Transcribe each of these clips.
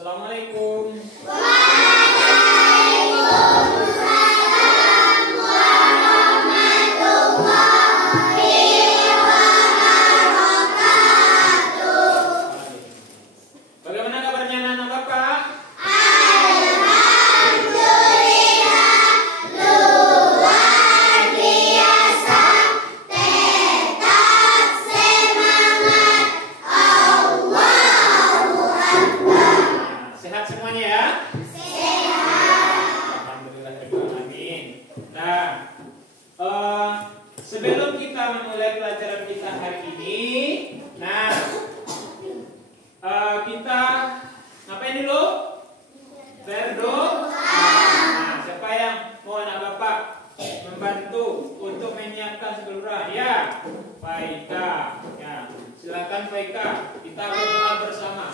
Assalamualaikum. Waalaikumsalam warahmatullahi wabarakatuh. Bagaimana kabarnya anak-anak Bapak? Alhamdulillah, luar biasa. Tetap semangat. Allahu Akbar. Sehat semuanya ya? Sehat. Alhamdulillahirrahmanirrahim. Nah, sebelum kita memulai pelajaran kita hari ini, kita ngapain dulu? Berdoa. Nah, siapa yang mau anak Bapak membantu untuk menyiapkan seluruh ya? Faika. Ya, silakan Faika. Kita berdoa bersama.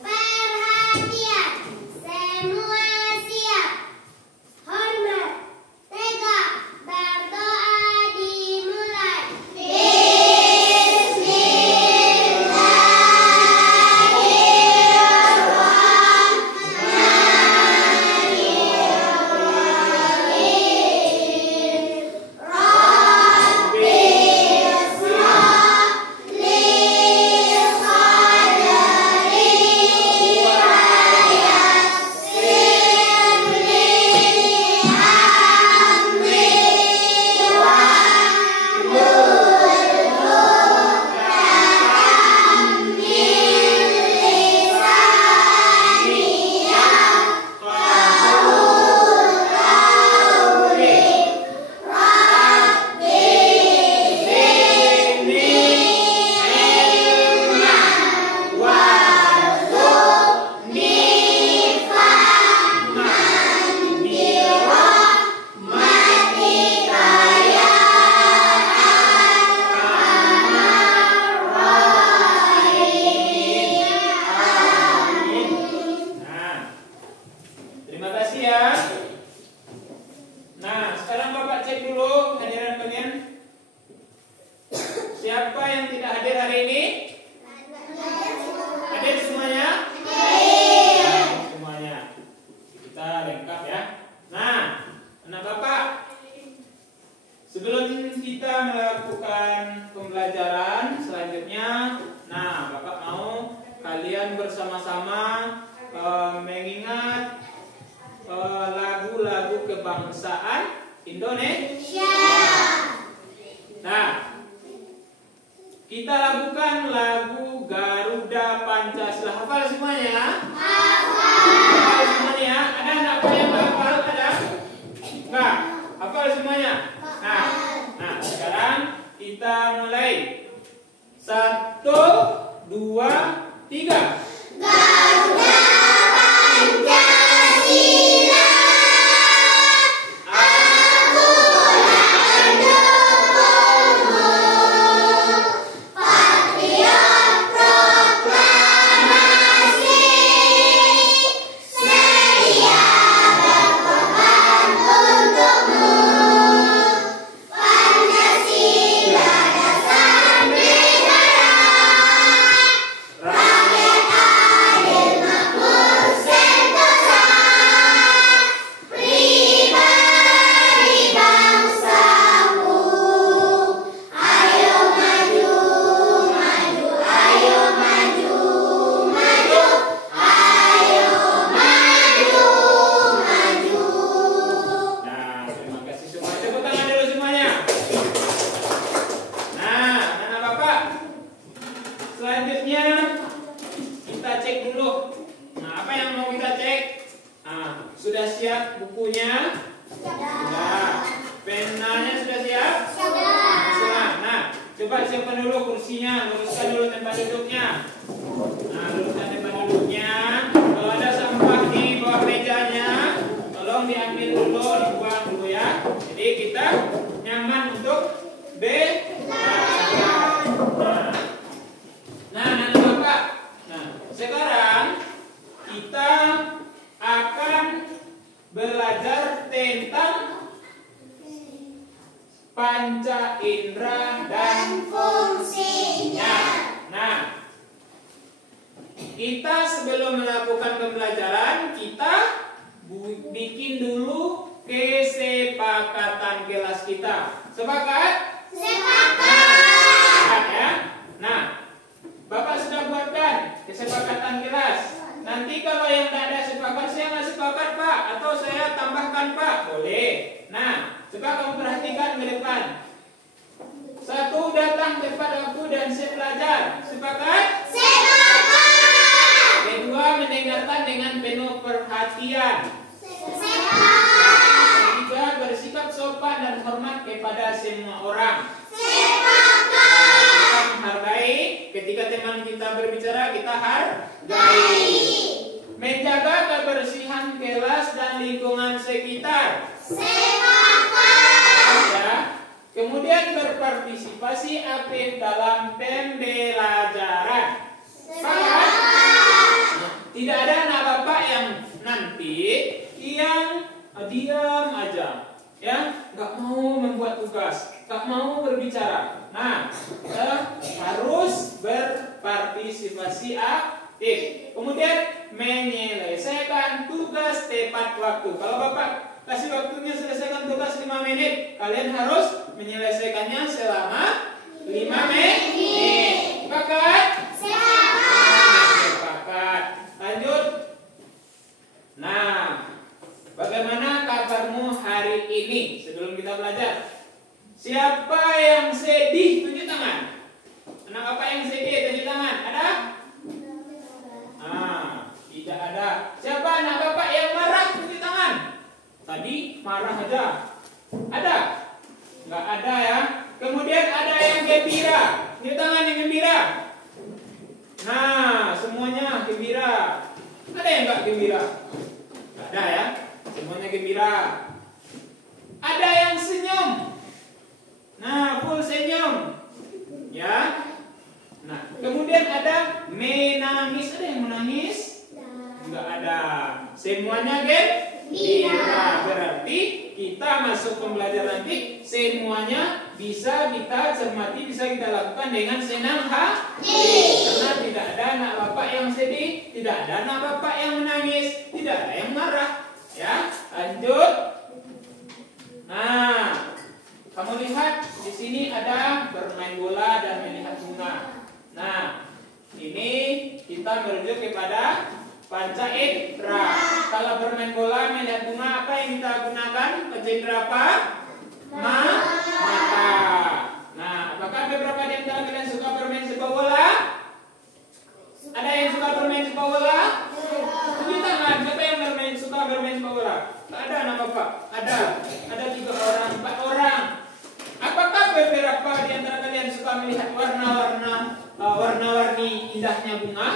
Perhatian, semua siap. Hormat, tegak, berdoa dimulai. Terima kasih ya. Nah, sekarang Bapak cek dulu hadirin kalian. Siapa yang tidak hadir hari ini? Hadir semuanya? Hadir semuanya. Kita lengkap ya. Nah, anak Bapak, sebelum kita melakukan pembelajaran selanjutnya, Bapak mau kalian bersama-sama mengingat lagu-lagu kebangsaan Indonesia. Nah, kita lakukan lagu Garuda Pancasila. Hafal semuanya? Hafal semuanya? Ada anak Bapak yang hafal? Ada? Enggak? Hafal semuanya? Nah, sekarang kita mulai. 1, 2, 3. Garuda Pancasila, akulah pendukungmu, patriot proklamasi, sedia berkorban untukmu. Pancasila dasar negara, rakyat adil makmur sentosa, pribadi bangsaku. Ayo maju, maju, ayo maju, maju, ayo maju, maju. Nah, terima kasih semua. Tepuk tangan dulu semuanya. Nah, anak Bapak, selanjutnya kita cek dulu. Nah, apa yang mau kita cek? Nah, sudah siap bukunya? Sudah. Penanya sudah siap? Sudah. Nah, coba siapkan dulu kursinya, luruskan dulu tempat duduknya. Nah, luruskan tempat duduknya. Kalau ada sampah di bawah mejanya, tolong diambil dulu, dibuang dulu ya. Jadi kita nyaman untuk belajar. Nah, anak Bapak. Nah, sekarang kita akan belajar tentang panca indera dan Fungsinya. Nah, kita sebelum melakukan pembelajaran, kita bikin dulu kesepakatan kelas kita. Sepakat? Sepakat ya. Nah, Bapak sudah buatkan kesepakatan kelas. Nanti kalau yang tidak ada sepakat, saya nggak sepakat Pak, atau saya tambahkan Pak, boleh. Nah, coba kamu perhatikan ke depan. Satu, datang tepat waktu dan siap belajar. Sepakat? Sepakat. Kedua, mendengarkan dengan penuh perhatian. Sepakat. Ketiga, bersikap sopan dan hormat kepada semua orang. Sepakat. Kita menghargai. Ketika teman kita berbicara, kita hargai. Menjaga kebersihan kelas dan lingkungan sekitar. Sepakat. Ya. Kemudian berpartisipasi aktif dalam pembelajaran. Sepakat. Tidak ada anak bapak yang nanti yang diam aja, ya, nggak mau membuat tugas, nggak mau berbicara. Nah, harus berpartisipasi aktif. Kemudian menyelesaikan tugas tepat waktu. Kalau bapak kasih waktunya selesaikan tugas 5 menit, kalian harus menyelesaikannya selama 5 menit. Sepakat? Sepakat. Lanjut. Nah, bagaimana kabarmu hari ini sebelum kita belajar? Siapa yang sedih? Tunjuk tangan. Anak bapak yang sedih, tunjuk tangan. Ada? Tidak ada. Siapa anak bapak yang marah? Tunjuk tangan. Tadi marah aja. Ada? Nggak ada ya. Kemudian ada yang gembira. Tunjuk tangan yang gembira. Nah, semuanya gembira. Ada yang nggak gembira? Nggak ada ya. Semuanya gembira. Ada yang senyum. Nah, full senyum. Ya. Nah, kemudian ada menangis. Ada yang menangis? Nggak ada. Semuanya gembira. Berarti kita masuk pembelajaran nanti semuanya bisa kita cermati, bisa kita lakukan dengan senang hati. Karena tidak ada anak bapak yang sedih, tidak ada anak bapak yang menangis, tidak ada yang marah. Ya, lanjut. Nah, kamu lihat di sini ada bermain bola dan melihat bunga. Nah, ini kita merujuk kepada panca indera. Kalau bermain bola, melihat bunga, apa yang kita gunakan? Panca indera apa? Mata. Nah, apakah beberapa di antara kalian suka bermain sepak bola? Ada yang suka bermain sepak bola? Tunjuk tangan. Siapa yang suka bermain sepak bola? Ada anak bapak? Ada 3 orang, 4 orang. Apakah beberapa di antara kalian suka melihat warna-warni indahnya bunga?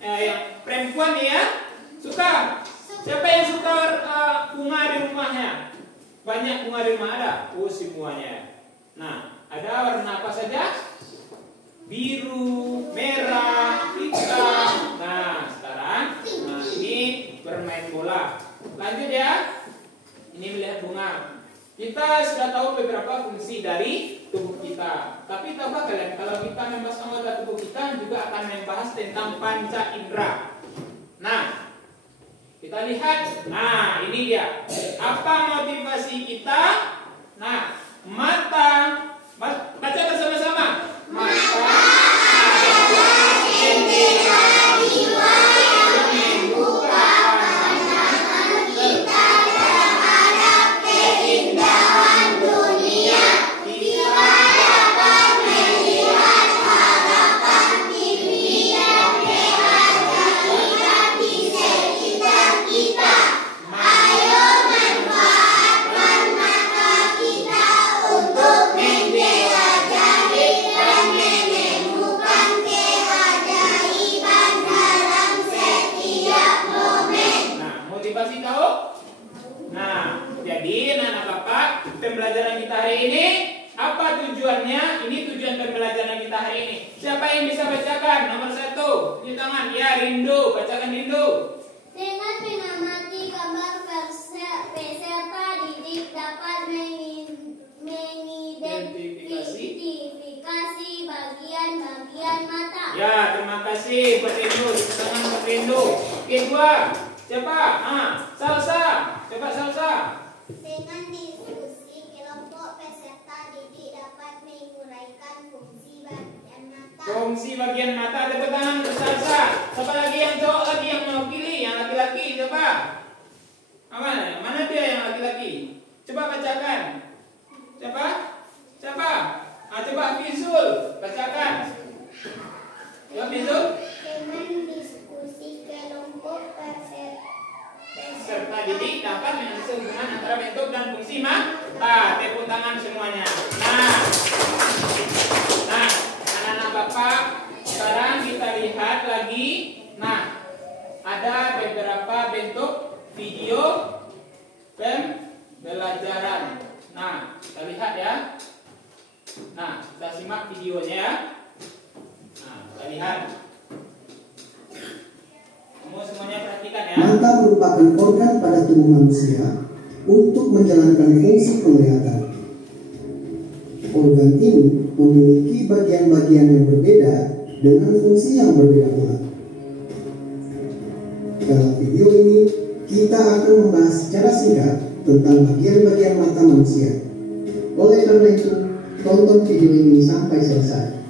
Yang perempuan ya? Suka? Siapa yang suka bunga di rumahnya? Banyak bunga di rumah ada? Oh, semuanya. Nah, ada warna apa saja? Biru, merah, hitam. Nah, sekarang ini bermain bola. Lanjut ya. Ini melihat bunga. Kita sudah tahu beberapa fungsi dari tubuh kita. Tapi tahukah kalian kalau kita membahas anggota tubuh kita juga akan membahas tentang panca indera. Nah, kita lihat. Nah, ini dia. Apa motivasi kita? Nah, mata. Baca bersama-sama. Mata adalah jendela jiwa yang membuka pandangan kita terhadap keindahan dunia. Kita dapat melihat harapan impian keajaiban di sekitar kita. Ayo manfaatkan mata kita untuk menjelajahi dan menemukan keajaiban dalam setiap momen. Nah, motivasi tahu? Nah, jadi anak bapak, pembelajaran kita hari ini apa tujuannya? Ini tujuan pembelajaran kita hari ini. Siapa yang bisa bacakan? Nomor 1, di tangan. Ya, Rindu. Bacakan Rindu. Dengan mengamati gambar peserta didik dapat mengidentifikasi bagian-bagian mata. Ya, terima kasih buat Rindu. Tangan Rindu. Kedua, siapa? Salsa. Coba Salsa. Dengan diskusi kelompok peserta didik dapat menguraikan fungsi bagian mata. Fungsi bagian mata. Tepuk tangan untuk Salsa. Siapa lagi yang cowok lagi yang mau pilih? Yang laki-laki coba. Mana dia yang laki-laki? Coba bacakan. Siapa? Coba Fizul, bacakan. Ya Fizul. Dengan diskusi kelompok Peserta didik dapat mengenali hubungan antara bentuk dan fungsi mata. Tepuk tangan semuanya. Nah, anak-anak Bapak, sekarang kita lihat lagi. Nah, ada beberapa bentuk video pembelajaran. Nah, kita lihat ya. Nah, kita simak videonya ya. Nah, kita lihat. Kamu semuanya perhatikan ya. Mata merupakan organ pada tubuh manusia untuk menjalankan fungsi penglihatan. Organ ini memiliki bagian-bagian yang berbeda dengan fungsi yang berbeda pula. Dalam video ini, kita akan membahas secara singkat tentang bagian-bagian mata manusia. Oleh karena itu, tonton video ini sampai selesai.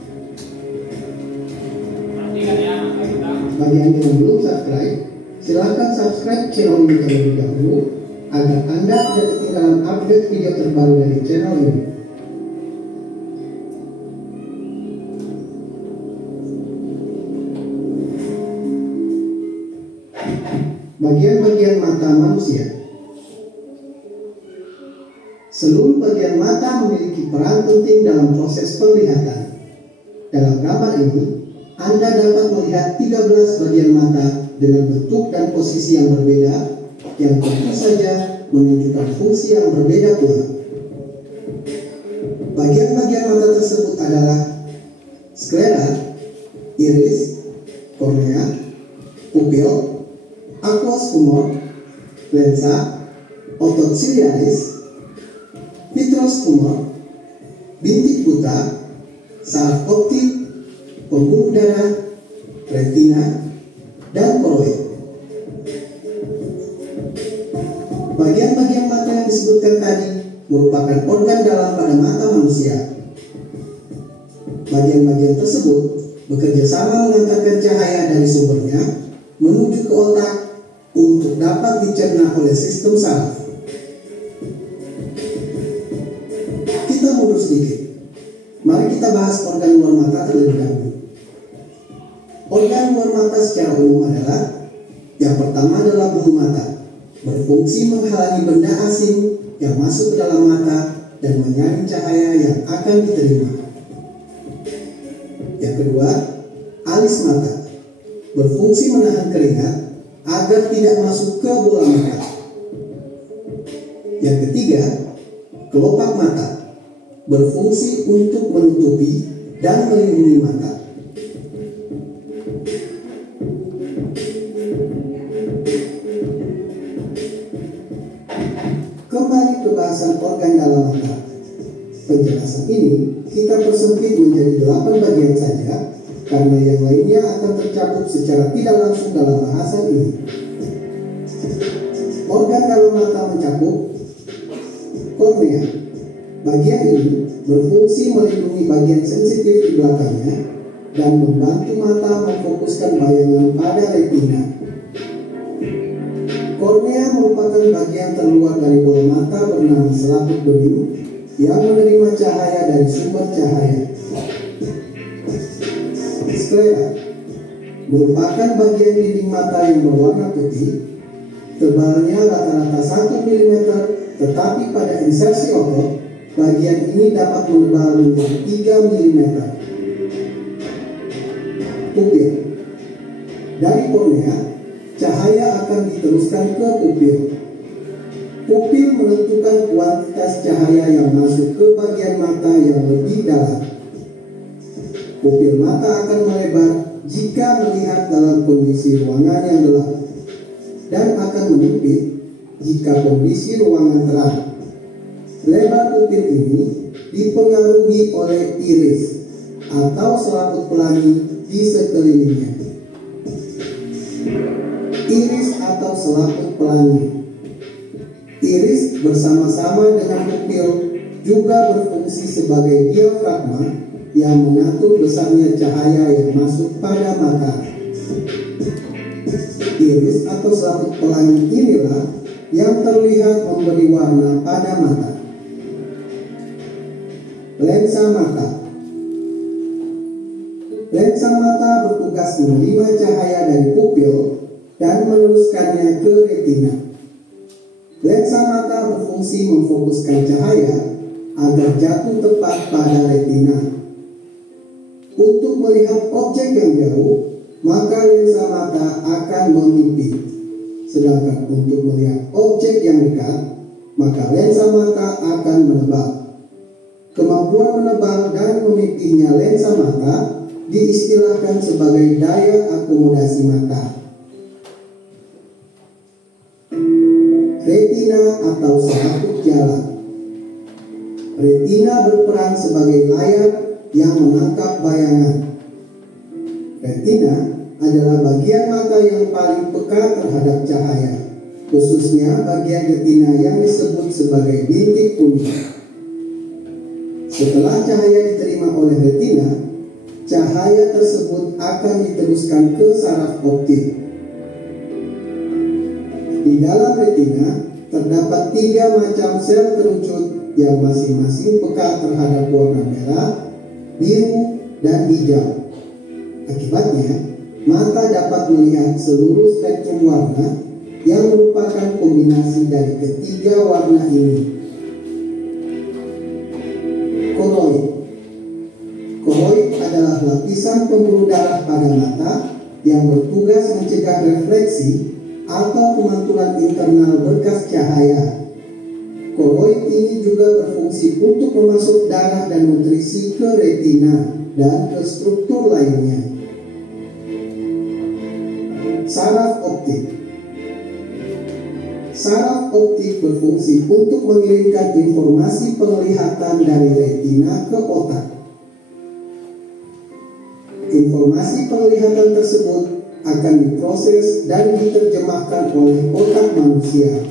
Perhatikan ya, kita. Bagi Anda yang belum subscribe, silahkan subscribe channel ini terlebih dahulu agar Anda tidak ketinggalan update video terbaru dari channel ini. Bagian-bagian mata manusia. Seluruh bagian mata memiliki peran penting dalam proses penglihatan. Dalam gambar ini, Anda dapat melihat 13 bagian mata dengan bentuk dan posisi yang berbeda, yang tentu saja menunjukkan fungsi yang berbeda pula. Bagian-bagian mata tersebut adalah sklera, iris, kornea, pupil, aqueous humor, lensa, otot ciliaris, vitreous humor, bintik buta, saraf optik, pembuluh darah, retina, dan koroid. Bagian-bagian mata yang disebutkan tadi merupakan organ dalam pada mata manusia. Bagian-bagian tersebut bekerja sama mengantarkan cahaya dari sumbernya menuju ke otak untuk dapat dicerna oleh sistem saraf. Kita mundur sedikit. Mari kita bahas organ luar mata terlebih dahulu. Organ luar mata secara umum adalah, yang pertama adalah bulu mata, berfungsi menghalangi benda asing yang masuk ke dalam mata dan menyaring cahaya yang akan diterima. Yang kedua, alis mata, berfungsi menahan keringat agar tidak masuk ke bola mata. Yang ketiga, kelopak mata, berfungsi untuk menutupi dan melindungi mata. Kembali ke bahasan organ dalam mata. Penjelasan ini kita persempit menjadi 8 bagian saja, karena yang lainnya akan tercakup secara tidak langsung dalam bahasan ini. Organ dalam mata mencakup kornea. Bagian ini berfungsi melindungi bagian sensitif di belakangnya dan membantu mata memfokuskan bayangan pada retina. Kornea merupakan bagian terluar dari bola mata bernama selaput bening yang menerima cahaya dari sumber cahaya. Sklera merupakan bagian dinding mata yang berwarna putih, tebalnya rata-rata 1 mm, tetapi pada insersi otot, bagian ini dapat menebal menjadi 3 mm. Pupil. Dari kornea, cahaya akan diteruskan ke pupil. Pupil menentukan kuantitas cahaya yang masuk ke bagian mata yang lebih dalam. Pupil mata akan melebar jika melihat dalam kondisi ruangan yang gelap, dan akan menyempit jika kondisi ruangan terang. Lebar pupil ini dipengaruhi oleh iris atau selaput pelangi di sekelilingnya. Iris atau selaput pelangi. Iris bersama-sama dengan pupil juga berfungsi sebagai diafragma yang mengatur besarnya cahaya yang masuk pada mata. Iris atau selaput pelangi inilah yang terlihat memberi warna pada mata. Lensa mata. Lensa mata bertugas menerima cahaya dari pupil dan meneruskannya ke retina. Lensa mata berfungsi memfokuskan cahaya agar jatuh tepat pada retina. Untuk melihat objek yang jauh, maka lensa mata akan memipit. Sedangkan untuk melihat objek yang dekat, maka lensa mata akan menebal. Kemampuan menebal dan memipihnya lensa mata diistilahkan sebagai daya akomodasi mata. Retina atau selaput jalan. Retina berperan sebagai layar yang menangkap bayangan. Retina adalah bagian mata yang paling peka terhadap cahaya, khususnya bagian retina yang disebut sebagai bintik kuning. Setelah cahaya diterima oleh retina, cahaya tersebut akan diteruskan ke saraf optik. Di dalam retina terdapat 3 macam sel kerucut yang masing-masing peka terhadap warna merah, biru, dan hijau. Akibatnya, mata dapat melihat seluruh spektrum warna yang merupakan kombinasi dari ketiga warna ini. Koroid. Koroid adalah lapisan pembuluh darah pada mata yang bertugas mencegah refleksi atau pemantulan internal berkas cahaya. Koroid ini juga berfungsi untuk memasuk darah dan nutrisi ke retina dan ke struktur lainnya. Saraf optik. Saraf optik berfungsi untuk mengirimkan informasi penglihatan dari retina ke otak. Informasi penglihatan tersebut akan diproses dan diterjemahkan oleh otak manusia.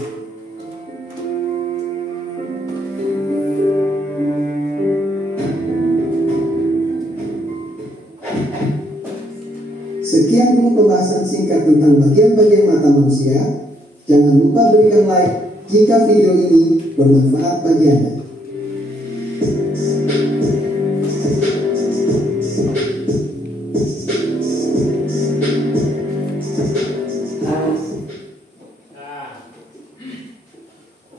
Sekian dulu pembahasan singkat tentang bagian-bagian mata manusia. Jangan lupa berikan like jika video ini bermanfaat bagi Anda.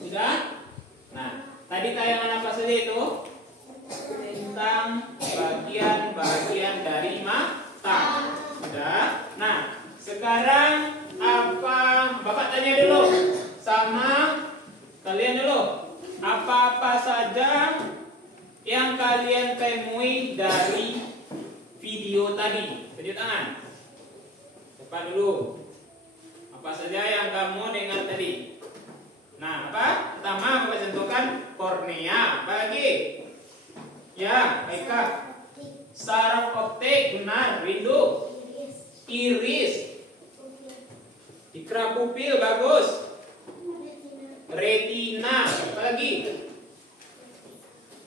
Sudah? Nah, tadi tayangan apa saja itu? Tentang bagian-bagian dari mata. Sudah? Nah, sekarang apa? Bapak tanya dulu sama kalian dulu. Apa-apa saja yang kalian temui dari video tadi? Tunjuk tangan. Cepat dulu. Apa saja yang kamu dengar tadi? Nah, apa? Pertama, Bapak contohkan kornea. Apa lagi? Ya, baiklah. Saraf optik, benar. Rindu. Iris. Ikra pupil, bagus. Retina. Apa lagi?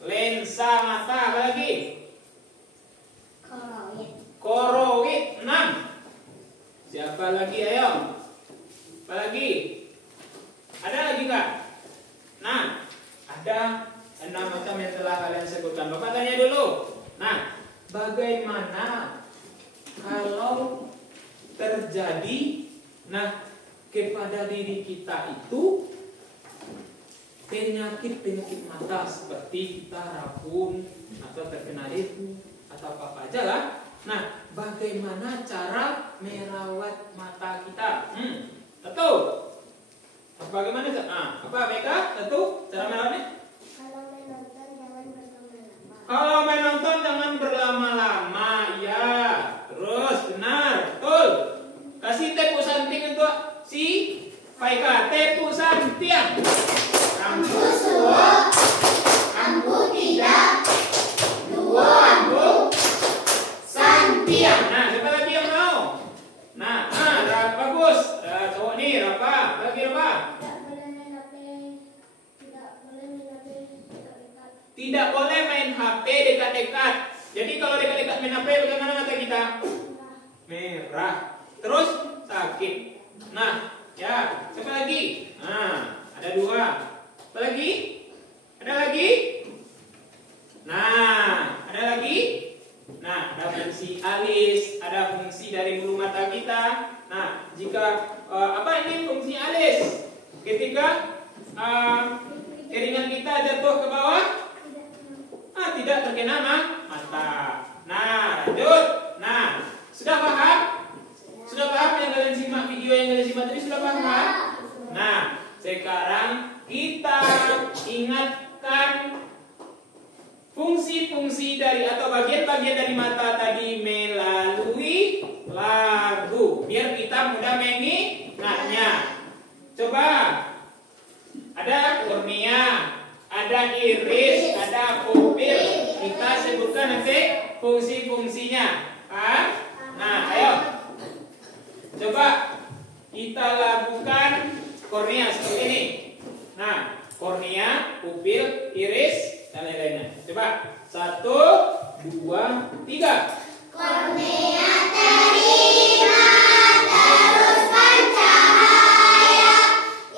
Lensa mata. Apa lagi? Koroid. 6. Siapa lagi? Ayo. Apa lagi? Ada lagi Kak? Nah, ada 6 macam yang telah kalian sebutkan. Bapak tanya dulu. Nah, bagaimana kalau terjadi kepada diri kita itu penyakit mata seperti kita rabun atau terkena debu atau apa aja lah. Nah, bagaimana cara merawat mata kita? Tentu. Bagaimana? Apa mereka? Tentu cara merawatnya? Kalau main nonton jangan berlama-lama. Ya. Terus benar, betul. Kasih tepu santing untuk si Faika. Tepu santiang. Ambu suwo, ambu tidak, duo ambu, santiang. Nah, siapa lagi yang mau? Nah, bagus. dekat-dekat. Jadi kalau dekat-dekat main HP, bagaimana mata kita? Merah. Terus sakit. Nah, ya, siapa lagi? Nah, ada 2. Apa lagi? Ada lagi? Nah, ada lagi? Nah, ada fungsi alis, ada fungsi dari bulu mata kita. Nah, jika apa ini fungsi alis? Ketika keringat kita jatuh ke bawah, tidak terkena mata. Nah, lanjut. Nah, sudah paham? Sudah paham yang kalian simak video yang kalian simak tadi, sudah paham? Nah, sekarang kita ingatkan fungsi-fungsi dari atau bagian-bagian dari mata tadi melalui lagu, biar kita mudah mengingatnya. Coba, ada kornea, ada iris, ada pupil. Kita sebutkan nanti fungsi-fungsinya. Nah, ayo. Coba kita lakukan kornea seperti ini. Nah, kornea, pupil, iris, dan lain-lainnya. Coba 1, 2, 3. Kornea terima teruskan cahaya,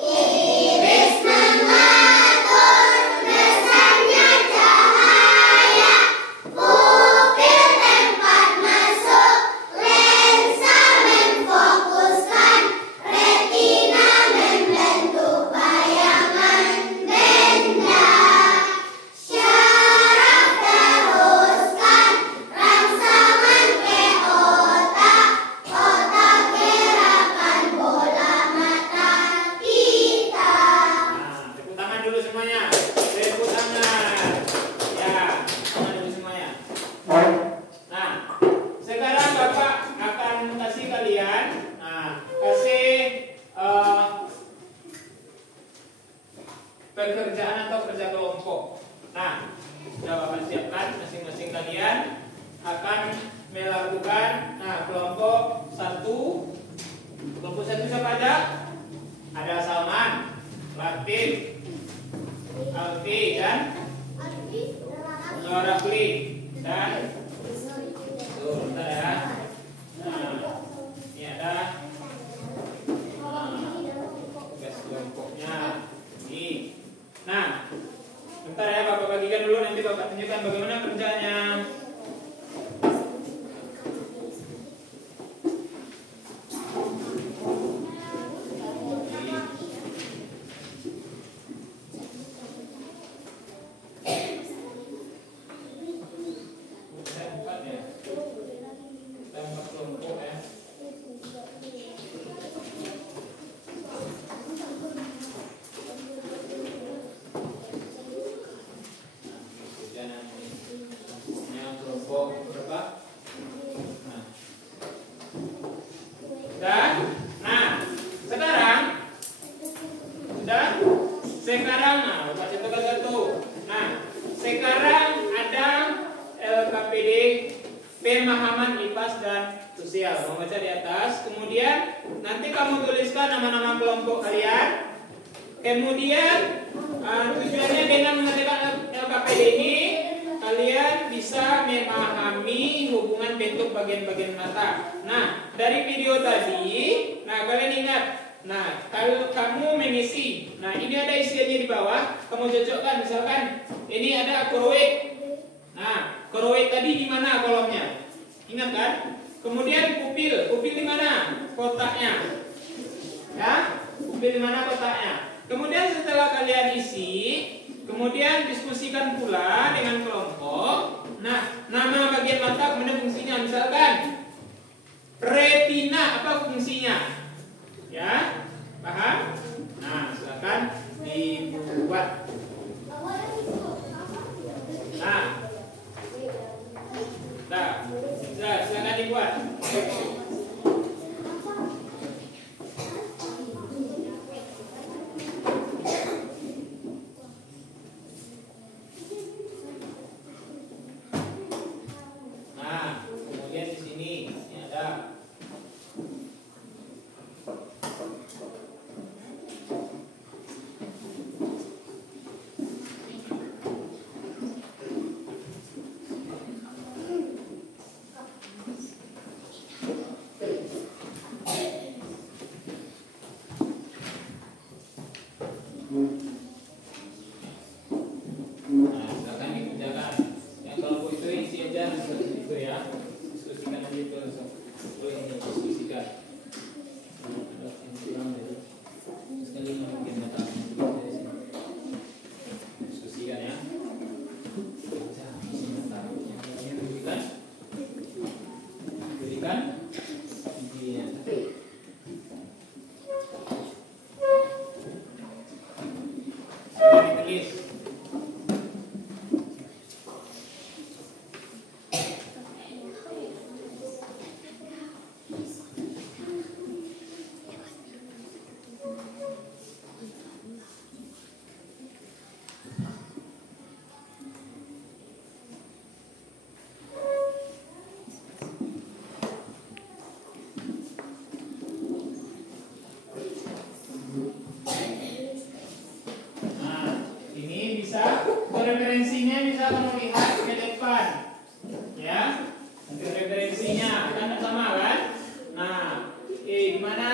iris mengatur besarnya cahaya, pupil tempat masuk, lensa memfokuskan, retina membentuk bayangan benda, syaraf teruskan rangsangan ke otak, otak gerakan bola mata kita. Nah, tepuk tangan dulu semuanya. Tepuk tangan. Ya, tangan dulu semuanya. Nah, sekarang Bapak akan kasih kalian, kasih pekerjaan atau kerja kelompok. Nah, sudah Bapak siapkan, masing-masing kalian akan melakukan kelompok 1. Kelompok 1 siapa aja? Ada Salman, Latif, Alfi, dan Rafli, dan bentar ya. Nah, ini ada tugas kelompoknya. Ini. Nah, bentar ya, Bapak bagikan dulu, nanti Bapak tunjukkan bagaimana kerjanya. Sekarang ada LKPD, pemahaman IPAS dan sosial. Membaca di atas. Kemudian nanti kamu tuliskan nama-nama kelompok kalian. Kemudian tujuannya dengan mengerjakan LKPD ini, kalian bisa memahami hubungan bentuk bagian-bagian mata. Nah, dari video tadi, kalian ingat. Nah, kalau kamu mengisi, ini ada isiannya di bawah, kamu cocokkan. Misalkan ini ada koroid. Nah, koroid tadi di mana kolomnya? Ingat kan? Kemudian pupil di mana? Kotaknya. Ya, pupil di mana kotaknya? Kemudian setelah kalian isi, kemudian diskusikan pula dengan kelompok. Nah, nama bagian mata kemudian fungsinya. Misalkan retina, apa fungsinya? Ya, paham? Nah, silakan dibuat. Silakan dibuat. Kemudian di sini ini ada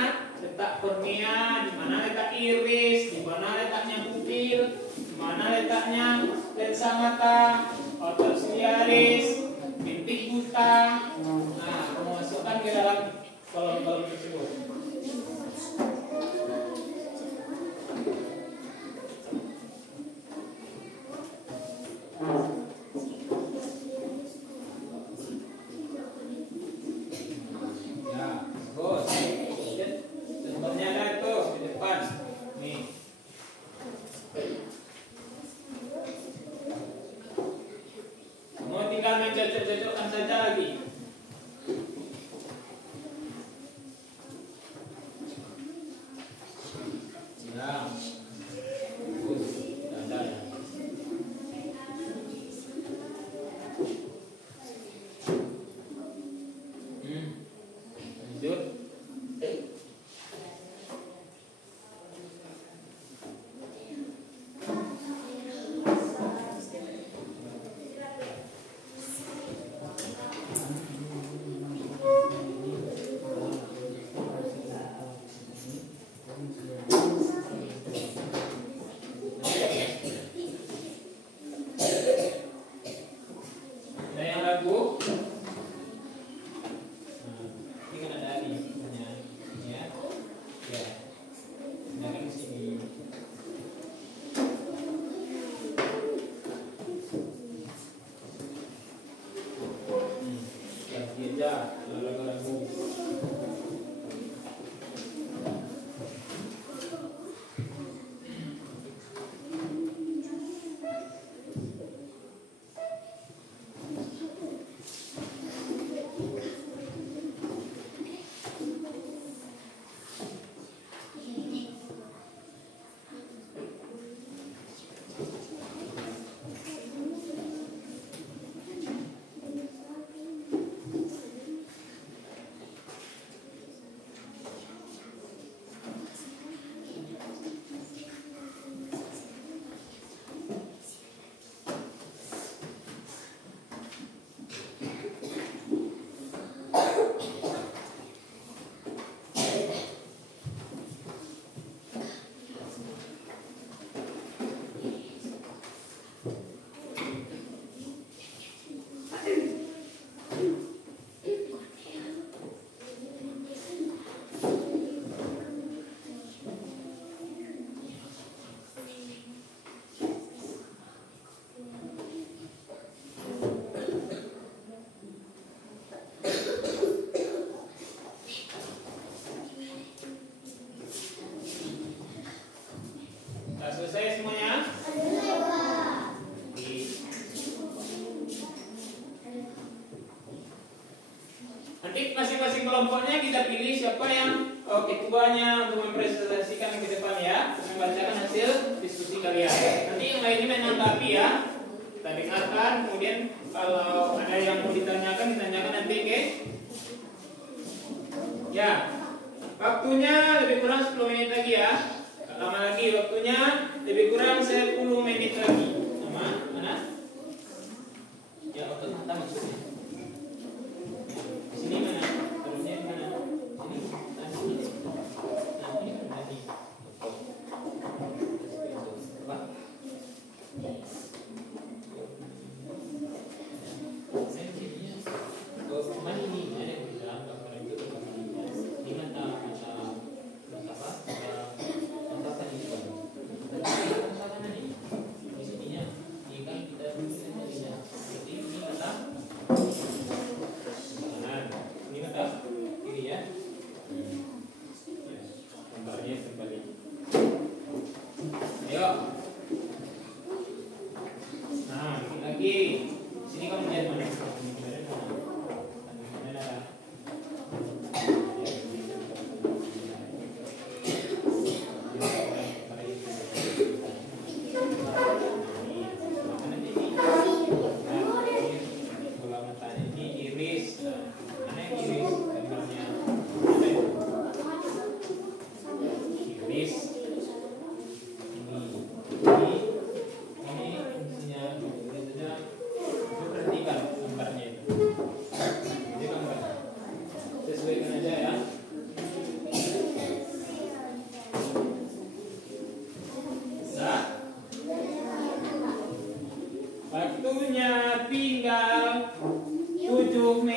mana letak kornea, di mana letak iris, di mana letaknya pupil, di mana letaknya lensa mata, otot siliaris, bintik buta. Nah, kamu masukkan ke dalam kolom-kolom tersebut. Cocok-cocokkan saja lagi. Ya. Ada ya. Lanjut. Selesai semuanya? Nanti masing-masing kelompoknya kita pilih siapa yang ketuanya untuk mempresentasikan ke depan ya, membacakan hasil diskusi kalian. Nanti yang lainnya menanggapi ya, kita dengarkan, kemudian kalau ada yang mau ditanyakan nanti oke? Ya, waktunya lebih kurang 10 menit lagi ya. Lama lagi waktunya, lebih kurang 10 menit lagi. Nama mana? Ya, otot mata maksudnya. Di sini mana? Terusnya mana? Sini. Sini. Nanti. Apa? Sensinya. Oh, mana ini? Ada di dalam gambar itu. Ini mata apa? Di sininya, ini kan kita seperti ini kata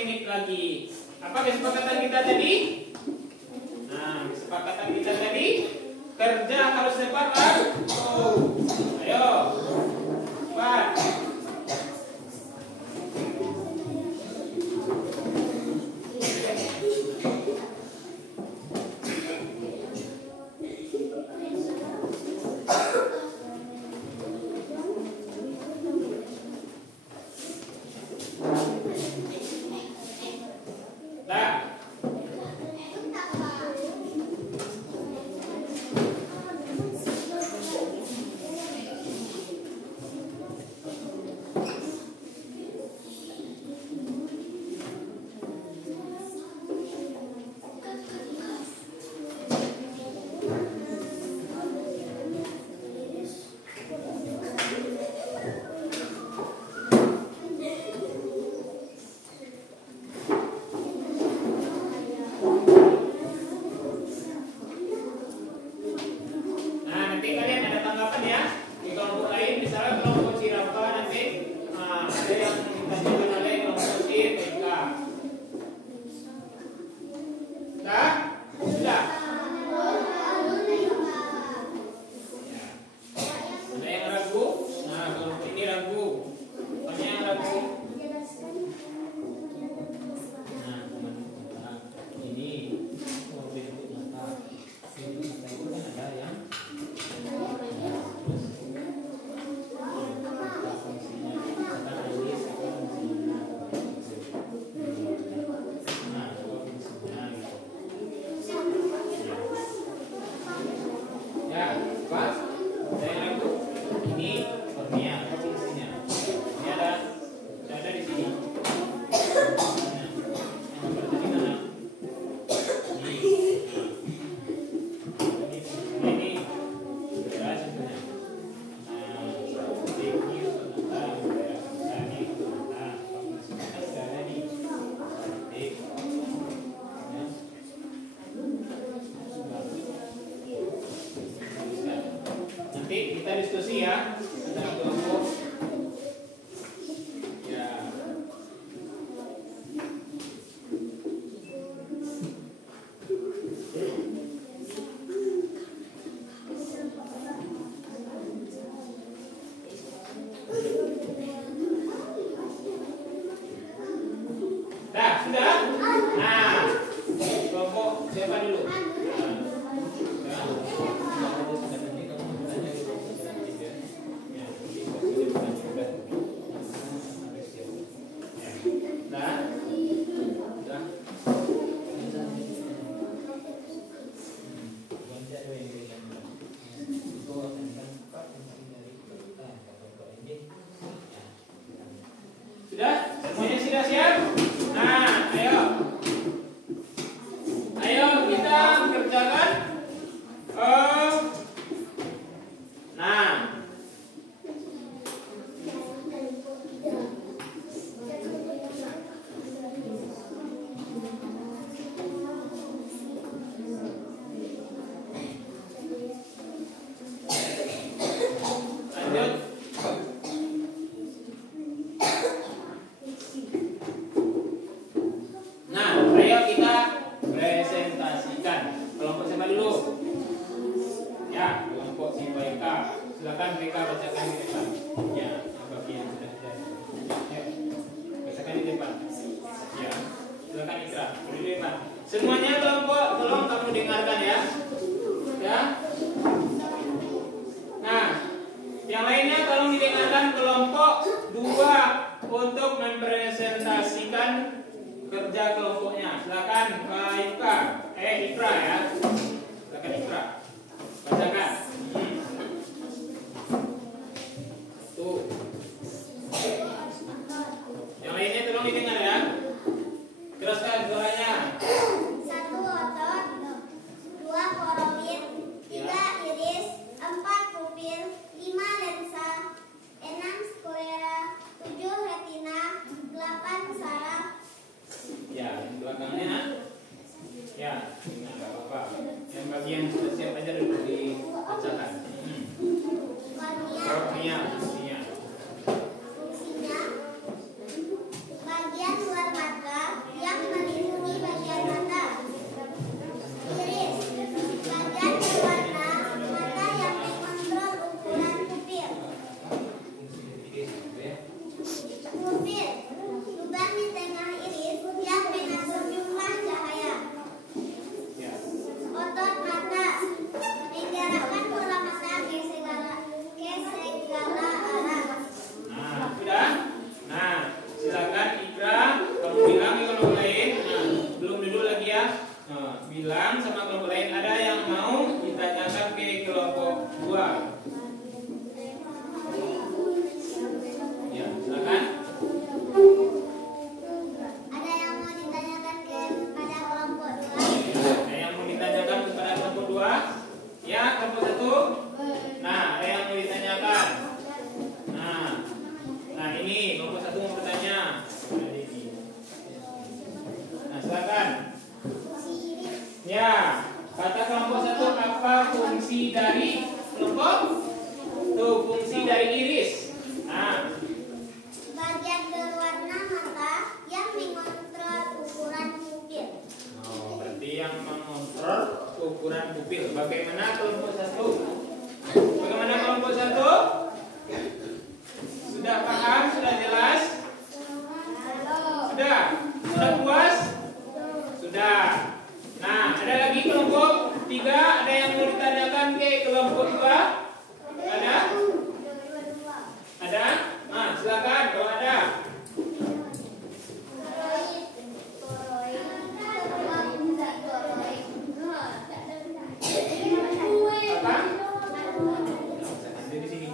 menit lagi. Apa kesepakatan kita tadi? Nah, kesepakatan kita tadi kerja harus cepat kan? Oh, ayo, cepat. Kita diskusi ya antara kelompok. Ya. Dah, sudah? Nah, kelompok siapa dulu? Sudah? Semuanya sudah siap? Nah, ayo. Ayo kita kerjakan. Nah. Lanjut. Ayo kita presentasikan. Kelompok siapa dulu? Ya, kelompok si BK. Silakan BK bacakan di depan. Ya, bagian sudah ada. Ya, bacakan di depan. Ya, silakan Ikra. Di depan. Semuanya kelompok, tolong kamu dengarkan ya. Ya. Nah, yang lainnya tolong didengarkan kelompok 2 untuk mempresentasikan kerja kelompoknya. Silakan Ikra ya. Silakan Ikra. Bacakan. Tuh. Yang lainnya tolong didengar ya. Teruskan suaranya. 1 otot, 2 korovid, 3 iris, 4 pupil, 5 lensa, 6 sklera, 7 retina, 8 saraf. Ya, yang belakangnya. Ya, nggak apa-apa. Yang bagian sudah siap aja dulu dibacakan. Kornea. Fungsinya bagian luar mata sama kelompok lain. Ada yang mau ditanyakan ke kelompok 2? Ya, silakan. Ada yang mau ditanyakan kepada kelompok 2? Ada yang mau ditanyakan kepada kelompok 2? Ya, kelompok 1. Nah, ada yang mau ditanyakan. Nah ini kelompok 1 mau bertanya. Nah, silakan. Ya, kata kelompok 1 apa fungsi dari kelompok? Tuh, fungsi dari iris. Nah, Bagian berwarna mata yang mengontrol ukuran pupil. oh, berarti yang mengontrol ukuran pupil. Bagaimana kelompok 1? Bagaimana kelompok 1? Sudah paham? Sudah jelas? Sudah? Sudah puas? Sudah. Nah, ada lagi kelompok 3. Ada yang mau ditanyakan ke kelompok 2? Ada? Ada? Nah, silakan kalau ada. Apa? Ada di sini.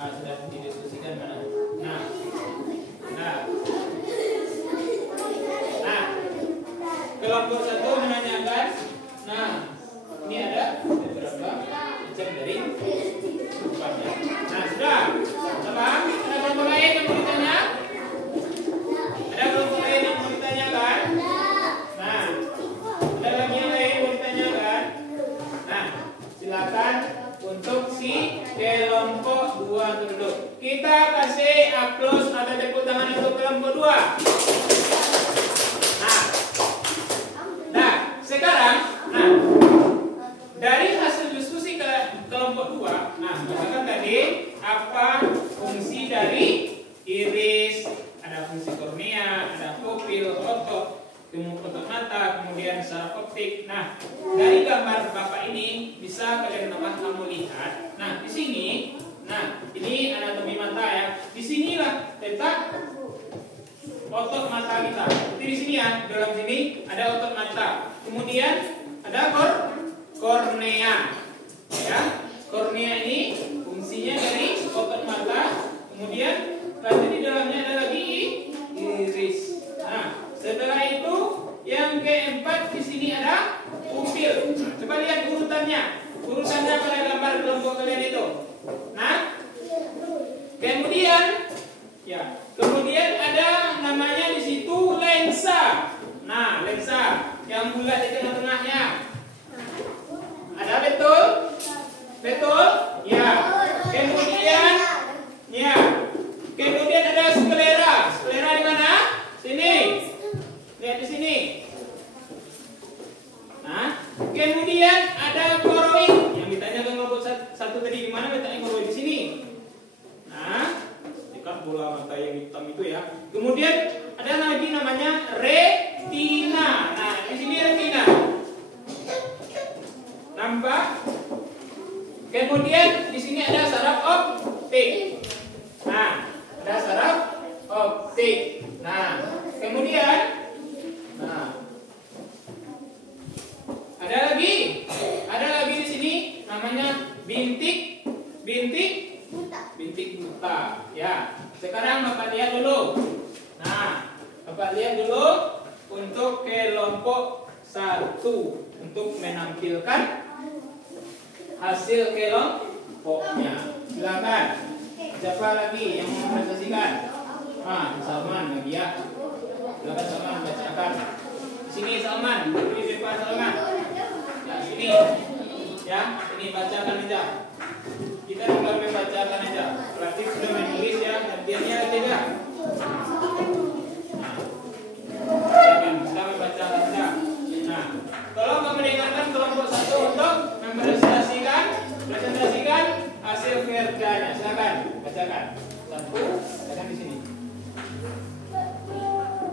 Sudah didiskusikan mana? Nah, kelompok 1 menanyakan. Nah, ini ada beberapa macam dari rupanya. Nah, sudah. Apa? Ada kelompok lain yang mau ditanya? Ada kelompok lain yang mau ditanyakan? Nah, ada lagi yang lain yang mau ditanyakan? Nah, silakan untuk si kelompok 2 dulu. Kita kasih aplaus atau tepuk tangan untuk kelompok 2. Sekarang, dari hasil diskusi ke kelompok 2, misalkan tadi apa fungsi dari iris, ada fungsi kornea, ada pupil, otot, otot mata, kemudian saraf optik. Nah, dari gambar Bapak ini bisa kalian kamu lihat. Nah, di sini, ini anatomi mata ya. Di sinilah letak otot mata kita. Jadi di sini ya, dalam sini ada otot mata. Kemudian ada kornea. Ya, kornea ini fungsinya dari otot mata. Kemudian nanti di dalamnya ada lagi iris. Nah, setelah itu yang keempat di sini ada pupil. Nah, coba lihat urutannya. Urutannya pada gambar kelompok kalian itu. Nah, kemudian ada namanya di situ lensa. Nah, lensa yang bulat di tengah-tengahnya. Ada betul? Betul? Ya. Kemudian ada sklera. Sklera di mana? Sini. Lihat di sini. Nah, kemudian ada koroid. Yang ditanya ke kelompok 1 tadi di mana letaknya koroid? Di sini. Nah, dekat bola mata yang hitam itu ya. Kemudian ada lagi namanya retina. Nah, di sini retina. Nampak? Kemudian di sini ada saraf optik. Nah, ada saraf optik. Nah, kemudian ada lagi di sini namanya bintik buta. Ya. Sekarang Bapak lihat dulu. Nah, Bapak lihat dulu untuk kelompok 1 untuk menampilkan hasil kelompoknya. Silakan. Siapa lagi yang mau presentasikan? Salman lagi ya. Silakan Salman bacakan. Sini Salman, ini Pak Salman. Ya, sini. Ya, ini bacakan aja. Kita tinggal membacakan aja. Berarti sudah menulis ya, gantiannya tidak. Bacakan, kita membacakan aja. Nah, tolong kamu dengarkan kelompok 1 untuk mempresentasikan hasil kerjanya. Silakan bacakan. 1, bacakan di sini.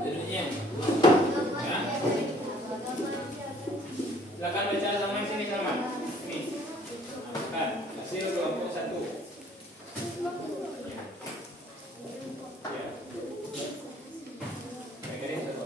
Judulnya. Ya. Silakan baca sama di sini sama. Ini. Nah, hasil kelompok 1. Ya. Baik, ini satu.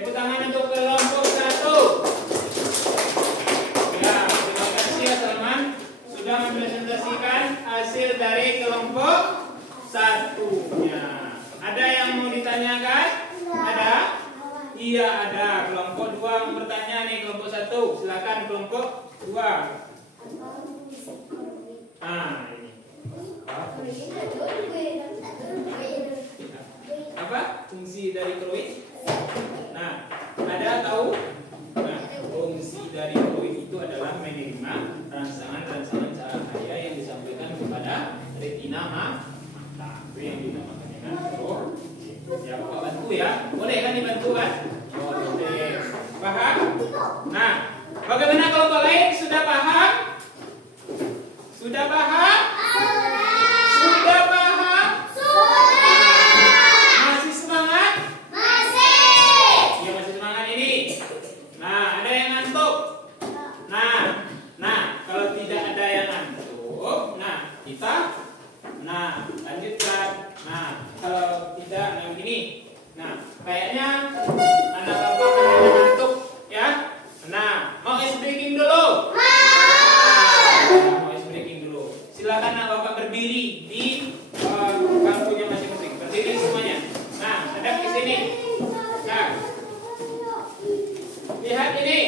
Tepuk tangan untuk kelompok 1. Ya, terima kasih ya Salman sudah mempresentasikan hasil dari kelompok 1-nya. Ada yang mau ditanyakan? Ada? Iya ada. Kelompok 2 mau bertanya nih, kelompok 1. Silakan kelompok 2. Nah, ini. Apa? Fungsi dari fluid? Nah, ada tahu? Nah, fungsi dari fluid itu adalah menerima rangsangan-rangsangan cahaya yang disampaikan kepada retina mata. Itu yang dinamakan dengan fluid. Ya, Bapak bantu ya. Boleh kan dibantu kan? Boleh. Paham? Nah, bagaimana kelompok lain? Sudah paham? Sudah paham? Sudah paham? Masih semangat? Masih. Ya masih semangat ini. Nah, ada yang ngantuk? Nah, kalau tidak ada yang ngantuk, kita lanjutkan. Nah, kalau tidak, begini. Nah, kayaknya anak bapak ada yang ngantuk, ya. Nah, mau ice breaking dulu? Mau ice breaking dulu. Silakan anak bapak berdiri di bangkunya masing-masing. Berdiri semuanya. Nah, hadap ke sini. Nah, lihat ini,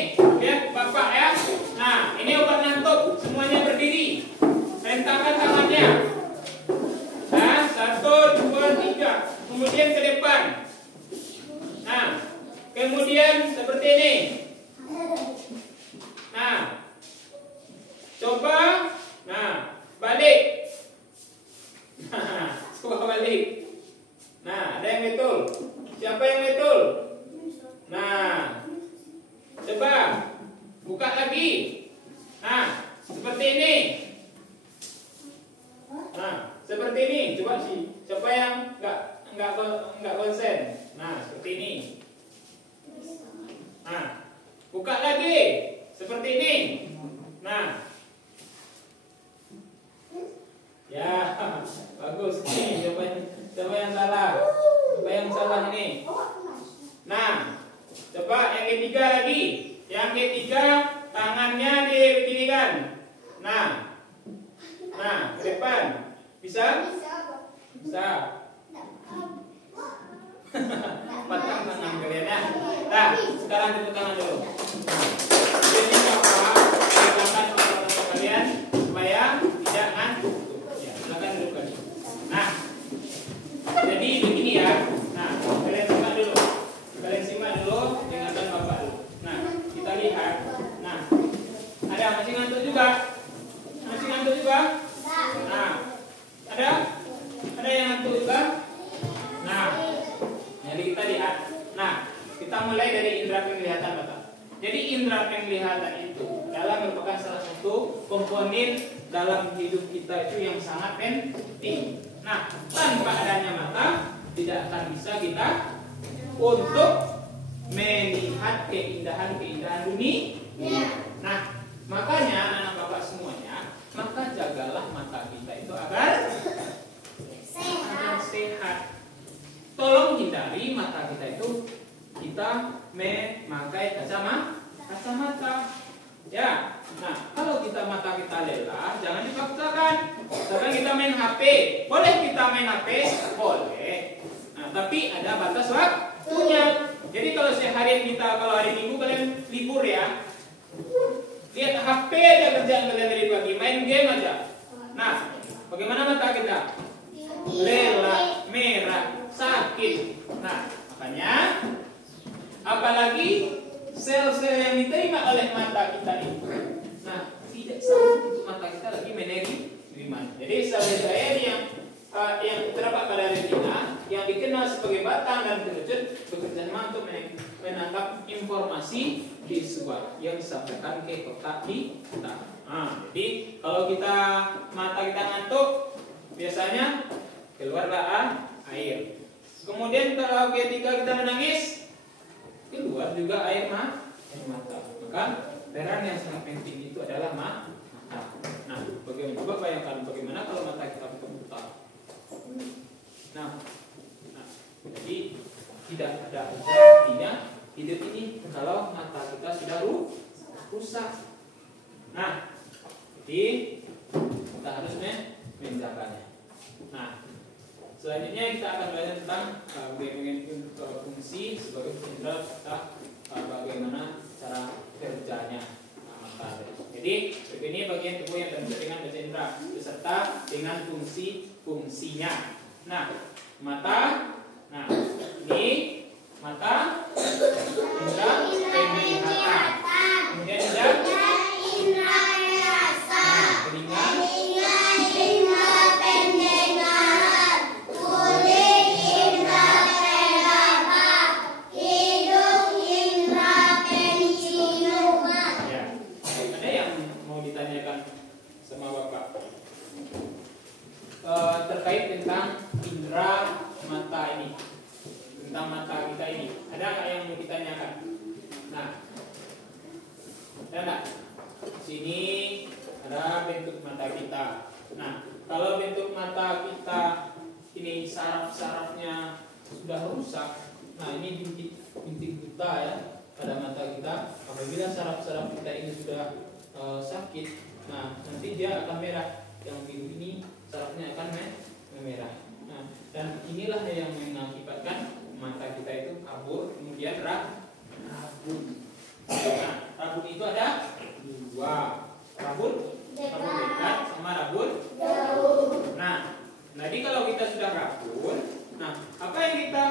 lihat bapak ya. Nah, ini obat ngantuk. Semuanya berdiri. Rentangkan tangannya. Nah, 1, 2, 3. Kemudian ke depan. Nah, kemudian seperti ini. Nah, coba. Nah, balik. Coba balik. Nah, ada yang betul. Siapa yang betul? Nah, coba buka lagi. Nah, seperti ini. Nah, seperti ini. Coba sih. Siapa yang nggak konsen? Nah, seperti ini. Nah, buka lagi. Seperti ini. Nah, ya, bagus. Nih, coba yang salah. Coba yang salah ini. Nah, coba yang ketiga lagi. Yang ketiga tangannya dibeginikan. Nah, ke depan. Bisa? Bisa. Patang tangan kalian ya. Nah, sekarang tepuk tangan dulu. Jadi bapak silakan untuk kalian supaya tidak ngantuk. Ya, silakan duduk lagi. Nah, jadi begini ya. Nah, kalian simak dulu. Kalian simak dulu, dengarkan bapak dulu. Nah, kita lihat. Nah, ada masih ngantuk juga? Masih ngantuk juga? Nah, ada yang ngantuk juga? Nah, jadi kita lihat. Nah, kita mulai dari indera penglihatan bapak. Jadi indera penglihatan itu merupakan salah satu komponen dalam hidup kita itu yang sangat penting. Nah, tanpa adanya mata tidak akan bisa kita untuk melihat keindahan-keindahan dunia. Nah, makanya anak bapak semuanya, maka jagalah mata kita itu agar sehat. Tolong hindari mata kita itu kita memakai kacamata. Ya. Nah, kalau mata kita lelah, jangan dipaksakan. Misalkan kita main HP, boleh kita main HP? Boleh. Nah, tapi ada batas waktunya. Jadi kalau seharian kita, kalau hari Minggu kalian libur ya, lihat HP aja kerjaan kalian dari pagi, main game aja. Nah, bagaimana mata kita? Lelah, merah, sakit. Nah, makanya apalagi sel-sel yang diterima oleh mata kita itu, nah tidak sama mata kita lagi menerima. Jadi sel-sel yang terdapat pada retina yang dikenal sebagai batang dan kerucut bekerja sama untuk menangkap informasi visual yang disampaikan ke otak kita. Nah, jadi kalau mata kita ngantuk, biasanya keluarlah air. Kemudian kalau ketika kita menangis, keluar juga air mata. Maka peran yang sangat penting itu adalah mata. Nah, coba bayangkan bagaimana kalau mata kita buta. Nah, jadi tidak ada artinya hidup ini kalau mata kita sudah rusak. Nah, jadi kita harus menjaganya. Nah, selanjutnya kita akan belajar tentang bagaimana fungsi sebagai indera serta bagaimana cara kerjanya mata. Jadi ini bagian tubuh yang terbentuk dengan bahasa indera beserta dengan fungsinya. Nah, mata. Nah, ini mata, indera penglihatan. Kemudian indera rasa. Telinga. Indra pendengaran. Kulit indra penglihatan. Hidung indra penciuman. Ya. Ada yang mau ditanyakan sama Bapak terkait tentang indera mata ini, tentang mata kita ini? Ada nggak yang mau ditanyakan? Nah, ada nggak? Sini ada bentuk mata kita. Nah, kalau bentuk mata kita ini saraf-sarafnya sudah rusak, nah ini bintik buta ya pada mata kita. Apabila saraf-saraf kita ini sudah sakit, nah nanti dia akan merah. Yang biru ini sarafnya akan merah. Nah, dan inilah yang mengakibatkan mata kita itu kabur, kemudian rabun. Nah, rabun itu ada dua, rabun dekat sama rabun jauh. Nah, jadi kalau kita sudah rabun, nah apa yang kita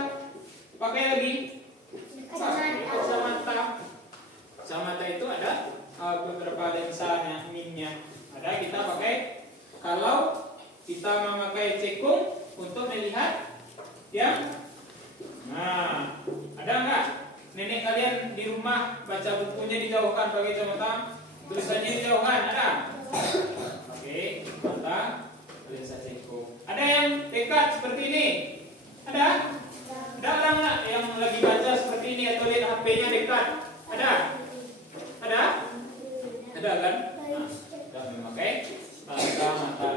pakai lagi? Kacamata. Kacamata itu ada beberapa lensanya, minnya. Ada kita pakai kalau kita memakai cekung untuk melihat, ya. Nah, ada nggak nenek kalian di rumah baca bukunya dijauhkan pakai kacamata, tulisannya dijauhkan? Ada? Oke, mata lensa cekung. Ada yang dekat seperti ini? Ada? Ada orang nggak yang lagi baca seperti ini atau lihat HP-nya dekat? Ada? Ada? Ada kan? Nah, dan memakai kacamata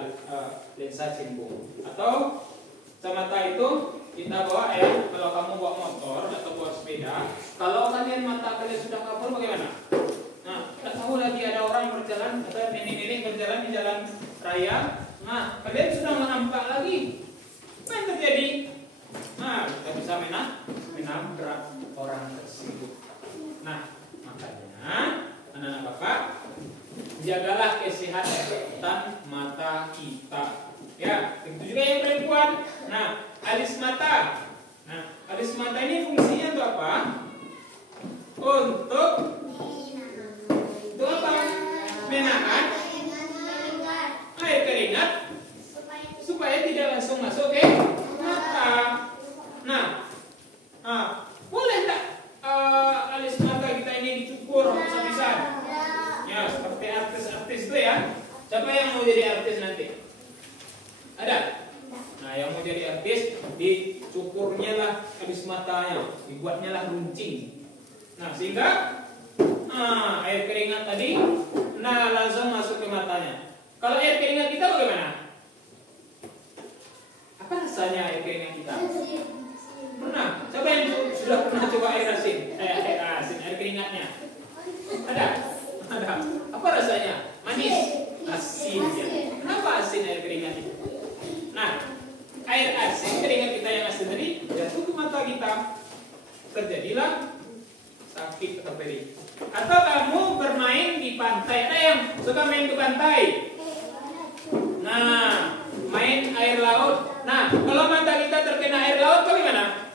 lensa cekung. Atau kacamata itu kita bawa ya, kalau kamu bawa motor atau bawa sepeda, kalau kalian mata kalian sudah kabur bagaimana? Nah, tidak tahu lagi ada orang berjalan atau nenek-nenek berjalan di jalan raya. Nah, kalian sudah menampak lagi. Apa yang terjadi? Nah, kita bisa menabrak orang tersebut. Nah, makanya anak-anak Bapak, jagalah kesehatan mata kita. Ya, begitu juga yang perempuan. Nah, alis mata. Nah, alis mata ini fungsinya untuk apa? Untuk apa? Menahan air keringat supaya tidak langsung masuk ke mata. Nah, boleh tak alis mata kita ini dicukur habis-habisan? Ya, seperti artis-artis itu ya. Siapa yang mau jadi artis nanti? Ada? Nah, yang mau jadi artis, dicukurnya lah alis matanya, dibuatnya lah runcing. Nah, sehingga air keringat tadi, nah langsung masuk ke matanya. Kalau air keringat kita bagaimana? Apa rasanya air keringat kita? Pernah? Siapa yang sudah pernah coba air asin? Air keringatnya. Ada? Ada. Apa rasanya? Manis? Asin ya. Kenapa asin air keringat itu? Nah, air asin keringat kita yang asin tadi jatuh ke mata kita, terjadilah sakit atau perih. Atau kamu bermain di pantai. Ada yang suka main di pantai? Nah, main air laut. Nah, kalau mata kita terkena air laut bagaimana?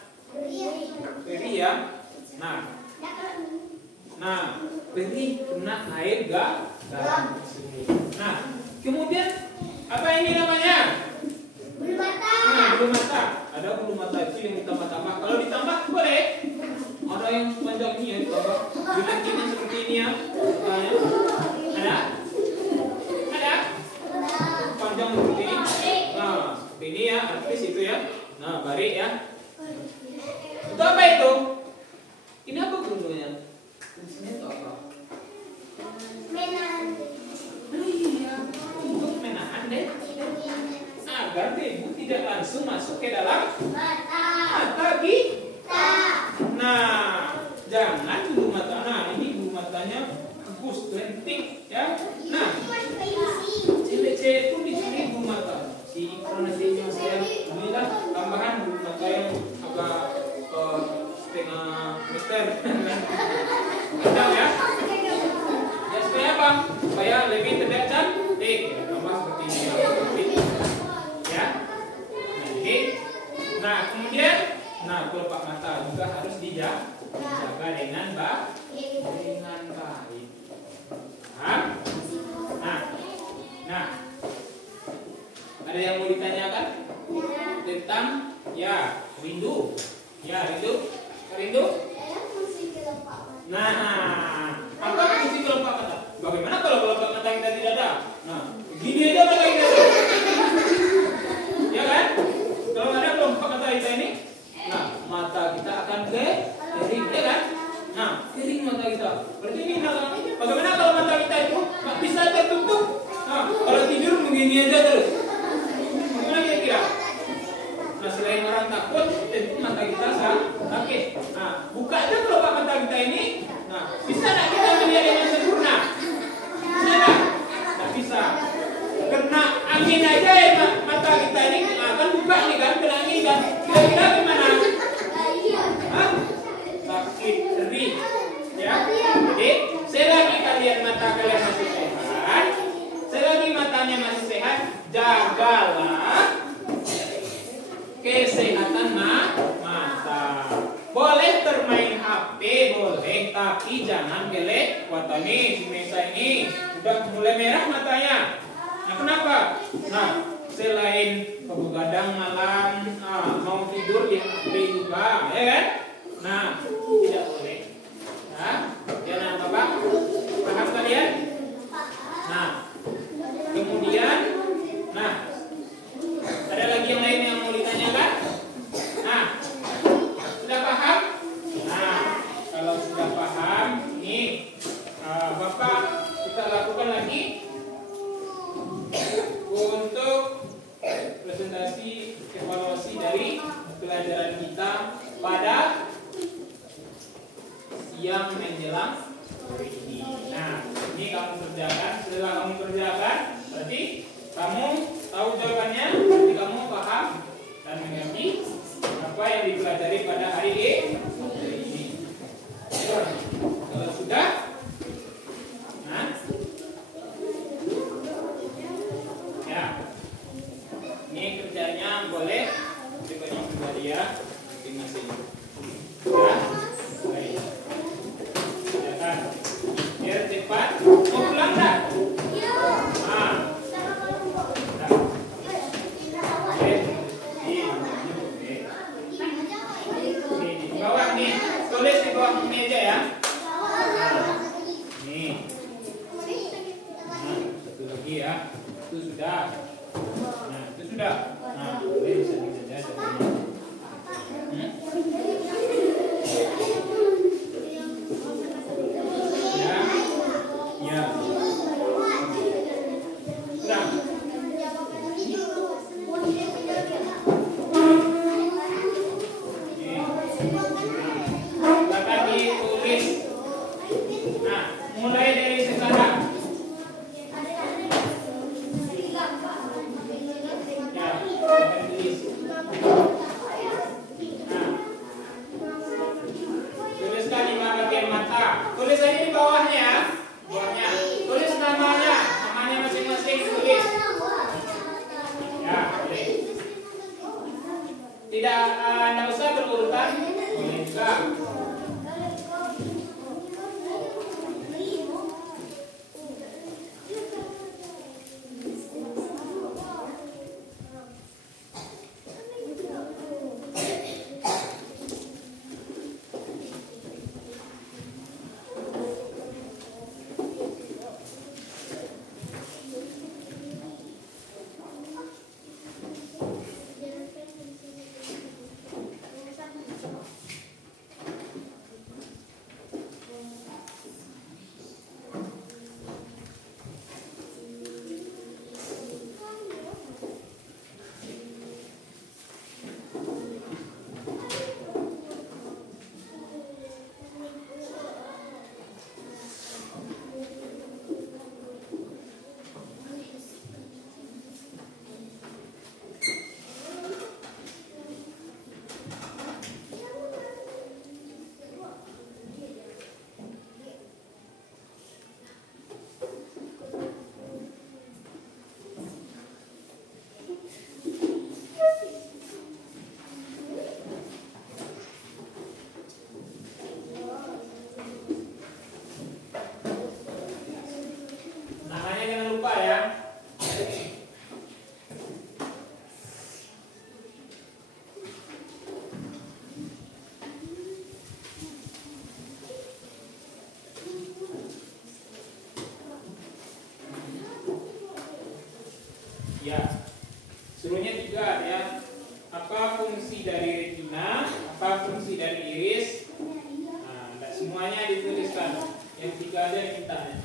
Perih ya. Nah, perih kena air garam. Nah, kemudian apa ini namanya? Bulu mata. Nah, bulu mata. Ada bulu mata itu yang ditambah-tambah. Kalau ditambah boleh. Ada yang sepanjang ini ya ditambah. Bilang ini seperti ini ya. Ada? Ada? Panjang seperti ini. Nah, seperti ini ya. Artis itu ya. Nah, barik ya. Itu apa itu? Ini apa gunanya? Fungsinya itu apa? Menahan. Iya, untuk menahan deh. Agar debu tidak langsung masuk ke dalam Mata. mata kita. Nah, jadi Nah, kemudian kelopak mata juga harus dijaga dengan baik. Paham? Nah, ada yang mau ditanyakan tentang rindu? Rindu? Nah, apa fungsi kelopak mata? Bagaimana kalau kelopak mata kita tidak ada? Nah, gini aja mata kita. Ya kan? Kalau ada kelopak mata kita ini, mata kita akan kering, ya kan? Nah, kering mata kita. Berarti ini bagaimana kalau mata kita itu nggak bisa tertutup? Nah, kalau tidur begini aja terus. Bagaimana kira-kira? Nah, selain orang takut, tentu mata kita sakit. Nah, buka aja kelopak mata kita ini. Nah, bisa nggak kita melihat dengan sempurna? Bisa nggak? Nggak bisa. Karena angin aja ya mata kita ini, kan buka nih kan, kena angin kan. Kira-kira gimana? Sakit, perih. Ya. Jadi, selagi kalian mata kalian masih sehat, selagi matanya masih sehat, jagalah kesehatan mata. Boleh bermain HP, boleh, tapi jangan kelewatan nih. Si Mesa ini udah mulai merah matanya. Nah, kenapa? Nah, selain begadang malam, mau tidur di HP juga, ya kan? Nah, tidak boleh. Nah, jangan apa? Paham kalian? Nah, kemudian, ada lagi yang lain yang mau ditanyakan? Nah, sudah paham? Nah, kalau sudah paham, nih, Bapak kita lakukan lagi untuk presentasi evaluasi dari pelajaran kita pada siang menjelang sore ini. Nah, ini kamu kerjakan. Setelah kamu kerjakan, berarti kamu tahu jawabannya, berarti kamu paham dan mengerti apa yang dipelajari pada hari ini. Kalau sudah, ini kerjanya boleh pribadi ya, masing-masing. Ya, baik. Biar cepat. Mau pulang dah? Di bawah nih, tulis di bawah meja ya. Nih. Satu lagi ya. Itu sudah. Nah, itu sudah. Nah, boleh bisa saja. Ya. Silakan ditulis. Nah, mulai dari sekarang. Ya, tulis. Tuliskan 5 bagian mata. Tulis aja di bawahnya. Tulis namanya masing-masing tulis. Ya, boleh. Tidak usah berurutan, boleh juga. fungsi dari retina, apa fungsi dari iris. Nah, tidak semuanya dituliskan. Yang 3 aja yang mintanya.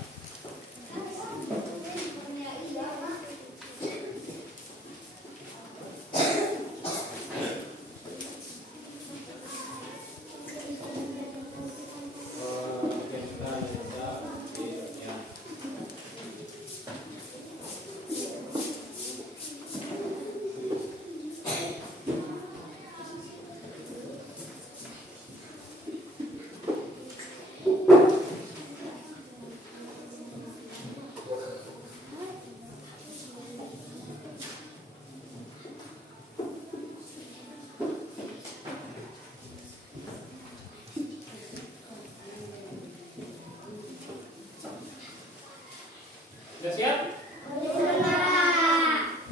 Sudah siap?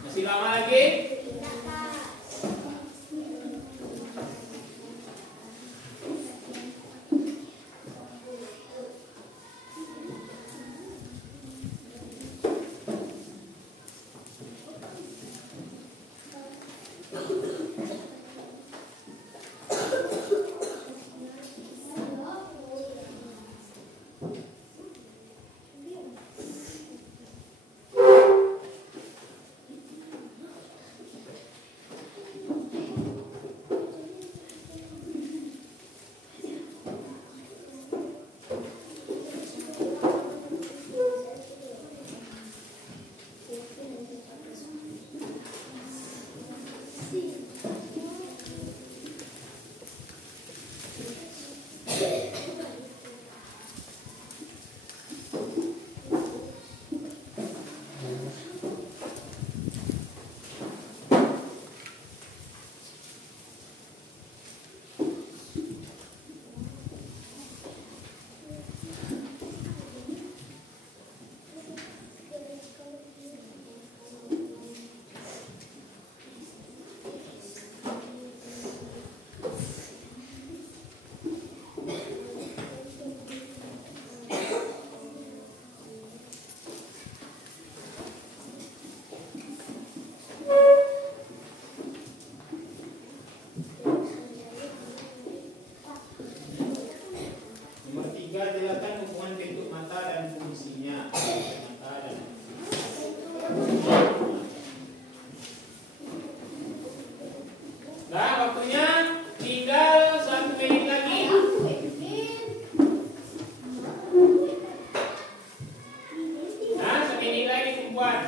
Masih lama lagi? Jelaskan hubungan bentuk mata dan fungsinya. Mata dan nah, waktunya tinggal 1 menit lagi. Nah, 1 menit lagi perempuan.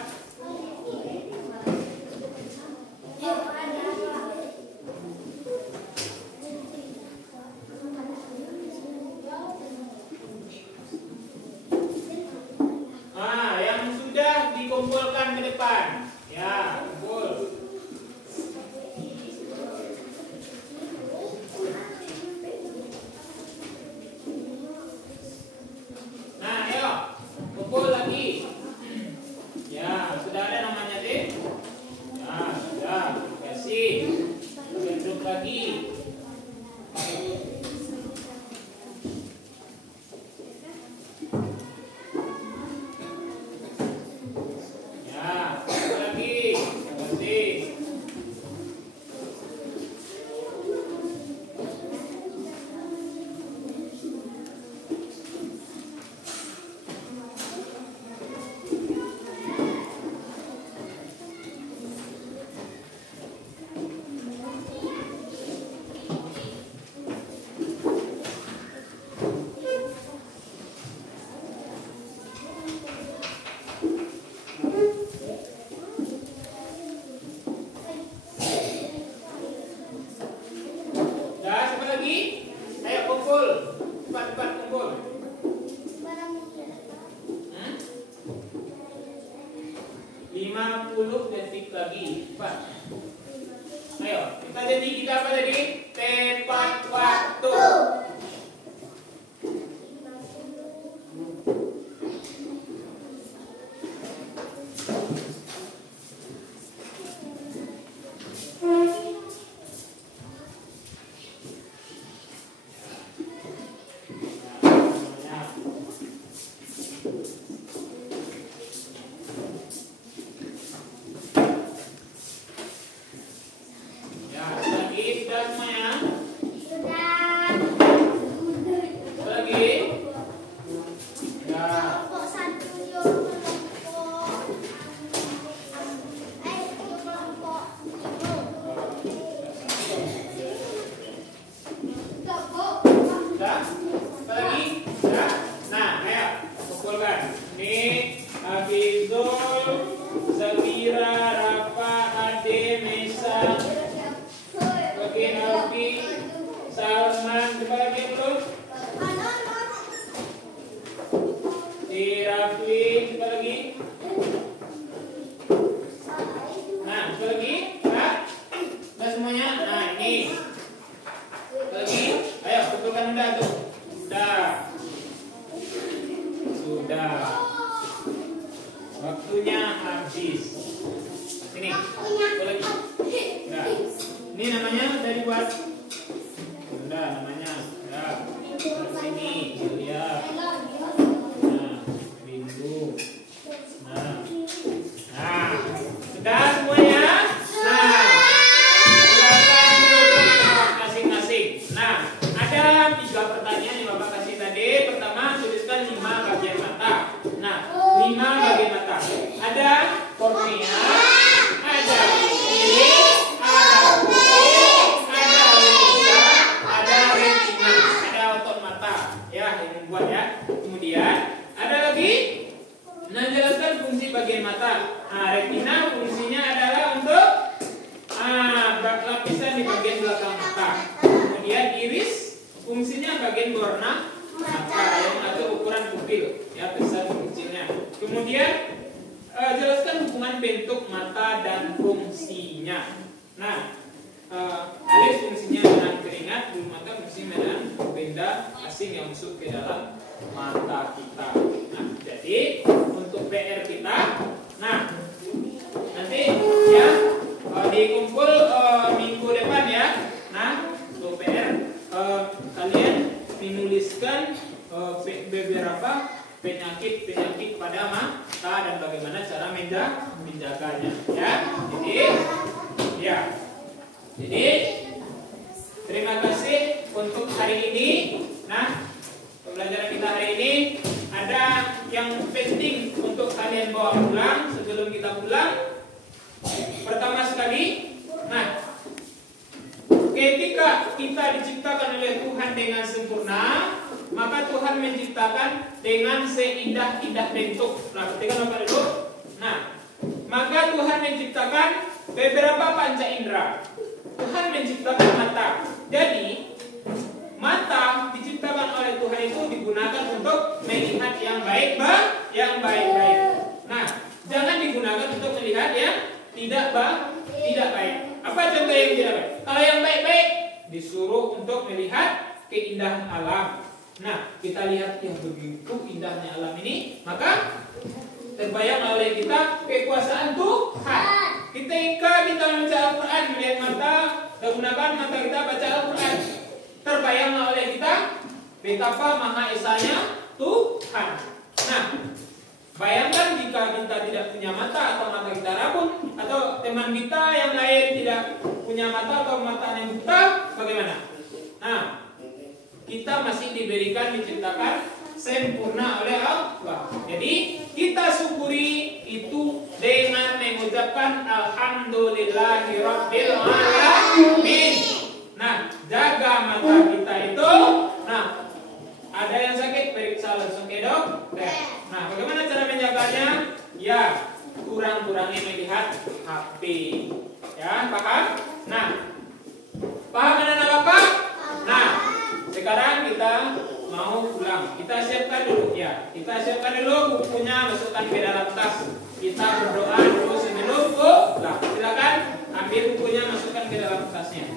Kumpulkan ke depan. Ya, kumpul. Nah, ayo. Kumpul lagi. Ya, sudah ada namanya, Dek? Ya, sudah. Kasih. Bentuk lagi. Cepat kumpul. 50 detik lagi. Cepat. Ayo, kita apa tadi? Tepat waktu. Oke, Alfi, Salman, coba lagi dulu. Si Rafli, coba lagi. Nah, coba lagi. Nah, udah semuanya. Nah, ini. Coba lagi. Ayo, betulkan udah tuh. Sudah. Waktunya habis. Sini. Coba lagi. Nah, ini namanya udah dibuat. Udah namanya. Udah. Sini, lihat. Nah, bingung. Nah, sudah semuanya. Nah, silakan duduk masing-masing. Nah, ada 3 pertanyaan yang Bapak kasih tadi. Pertama, tuliskan 5 bagian mata. Nah, 5 bagian mata. Ada kornea, ada iris, ada pupil, ada lensa, ada retina, ada otot mata. Ya, ini buat ya. Kemudian ada lagi. Nah, jelaskan fungsi bagian mata. Nah, retina fungsinya adalah untuk lapisan di bagian belakang mata. Kemudian iris fungsinya bagian warna mata yang mengatur ukuran pupil, ya besar kecilnya. Kemudian jelaskan hubungan bentuk mata dan fungsinya. Nah, alis fungsinya menahan keringat, bulu mata fungsinya menahan benda asing yang masuk ke dalam mata kita. Nah, jadi untuk PR kita, nah nanti ya dikumpul minggu depan ya. Nah, untuk PR kalian menuliskan beberapa penyakit pada mata dan bagaimana cara menjaganya. Ya, jadi terima kasih untuk hari ini. Nah, pembelajaran kita hari ini ada yang penting untuk kalian bawa pulang sebelum kita pulang. Pertama sekali, nah, ketika kita diciptakan oleh Tuhan dengan sempurna, maka Tuhan menciptakan dengan seindah-indah bentuk. Nah, ketika Bapak dulu, nah, maka Tuhan menciptakan beberapa panca indera. Tuhan menciptakan mata. Jadi mata diciptakan oleh Tuhan itu digunakan untuk melihat yang baik-baik. Nah, jangan digunakan untuk melihat yang tidak baik. Apa contoh yang tidak baik? Kalau yang baik-baik disuruh untuk melihat keindahan alam. Nah, kita lihat yang begitu indahnya alam ini, maka terbayang oleh kita kekuasaan Tuhan. Ketika kita membaca Al-Quran, melihat mata, gunakan mata kita baca Al-Quran, terbayang oleh kita betapa Maha Esanya Tuhan. Nah, bayangkan jika kita tidak punya mata atau mata kita rabun, atau teman kita yang lain tidak punya mata atau mata yang buta, bagaimana? Nah, kita masih diciptakan sempurna oleh Allah. Jadi kita syukuri itu dengan mengucapkan alhamdulillahirabbil alamin. Nah, jaga mata kita itu. Nah, ada yang sakit periksa langsung ke dokter. Nah, bagaimana cara menjaganya? Ya, kurang-kurangi melihat HP. Ya, paham? Nah, paham anak-anak Bapak? Nah, sekarang kita mau pulang. Kita siapkan dulu ya. Kita siapkan dulu bukunya, masukkan ke dalam tas. Kita berdoa dulu sebelum pulang. Silakan ambil bukunya, masukkan ke dalam tasnya.